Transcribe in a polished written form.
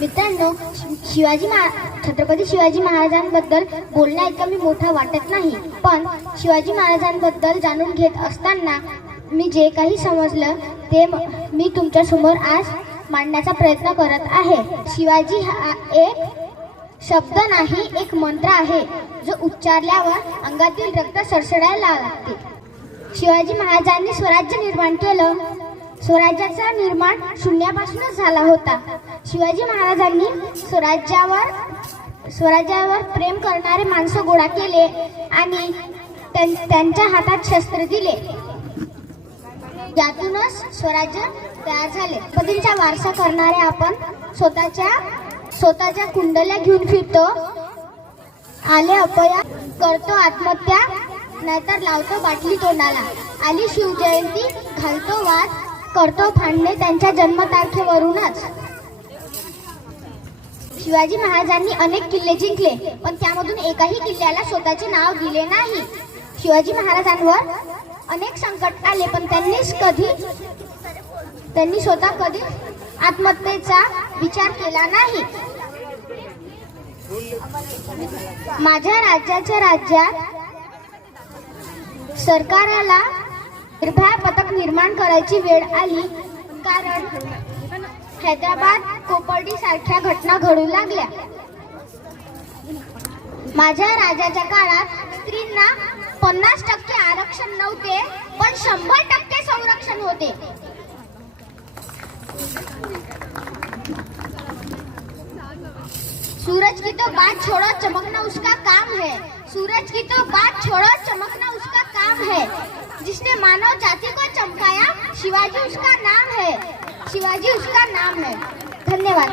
मित्रांनो, छत्रपती शिवाजी महाराजांबद्दल बोलण्या इतका मी मोठा वाटत नाही, पण शिवाजी महाराजांबद्दल जाणून घेत असताना मी जे काही समजलं ते मी तुमच्या समोर आज मांडण्याचा प्रयत्न करत आहे. शिवाजी हा एक शब्द नाही, एक मंत्र आहे जो उच्चारल्यावर अंगातील रक्त सळसळायला लागते. शिवाजी महाराजांनी स्वराज्य निर्माण केलं. स्वराज्याचा निर्माण शून्यापासूनच झाला होता. शिवाजी महाराजांनी स्वराज्यावर प्रेम करणारे माणसं गोळा केले आणि त्यांच्या हातात शस्त्र दिले. यातूनच स्वराज्य तयार झाले. पतींचा वारसा करणारे आपण स्वतःच्या कुंडल्या घेऊन फिरतो. आले अपया करतो आत्महत्या, नाहीतर लावतो बाटली तोंडाला. आली शिवजयंती घालतो वाद, करतो फाडणे त्यांच्या जन्मतारखेवरूनच. शिवाजी महाराजांनी अनेक किल्ले जिंकले, पण त्यामधून एकाही किल्ल्याला स्वतःचे नाव दिले नाही. शिवाजी महाराजांवर अनेक संकट आले, पण त्यांनी स्वतः कधी आत्महत्येचा विचार केला नाही. माझ्या राज्यात सरकाराला निर्भया पथक निर्माण करायची वेळ आली, कारण हैदराबाद कोपर्डी सारख्या घटना घडू लागल्या. माझ्या राजाच्या काळात स्त्रींना 50% आरक्षण नव्हते, पण 100% संरक्षण होते. सूरज की तो बात छोड़ो, चमकना उसका काम है. सूरज की तो बात छोड़ो, चमकना उसका काम है. जिसने मानव जाति को चमकाया, शिवाजी उसका नाम है. शिवाजी उसका नाम है. धन्यवाद.